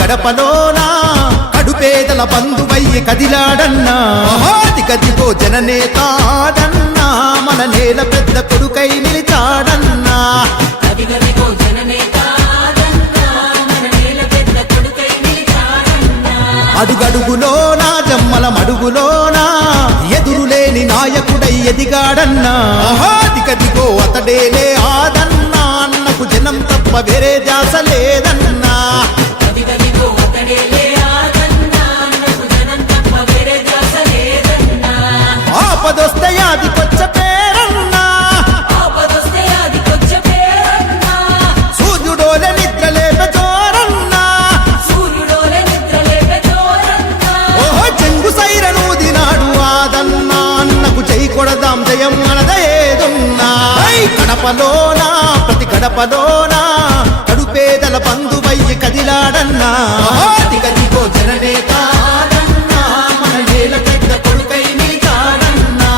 గడపలోనా కడుపేదల బంధువయ్యి కదిలాడన్నా? దిగదిగో జననేతాడన్నా మన నేల పెద్ద కొడుకై నిలిచాడన్నా? అదిగదిగో జననేతాదన్నా మన నేల పెద్ద కొడుకై నిలిచాడన్నా? అడుగడుగులోనా? జమ్మల మడుగులోనా? ఎదురులేని నాయకుడై ఎదిగాడన్నా? దిగదిగో అతడేలే ఆదన్నా అన్నకు జనం తప్ప వేరే ధ్యాస లేదన్నా మనదేదున్నా. ఐ కడపలోనా ప్రతి గడపలోనా కడుపేదల బంధువయ్యి కదిలాడన్నా. దిగదిగో జననేత మన నేల పెద్ద కొడుకై నిలిచాడన్నా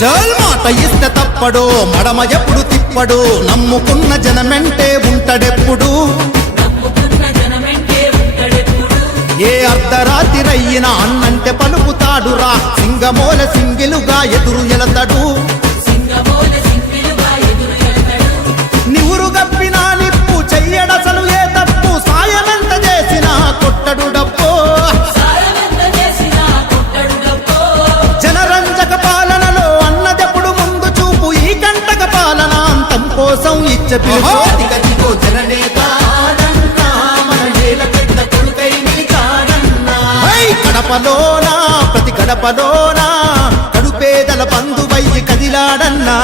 చల్ మాట ఇస్తే తప్పడు మడమ ఎప్పుడు తిప్పడు నమ్ముకున్న జనమెంటే ఉంటడెప్పుడు? ఏ అర్ధరాత్రి ఉంటాడెప్పుడు అన్నంటే పలుకుతాడురా సింగమోల సింగిలుగా ఎదురు ఎలతడు. పిలుపు జననేత కడపలోనా ప్రతి గడపలోనా కడుపేదల బంధువయ్యి కదిలాడన్నా.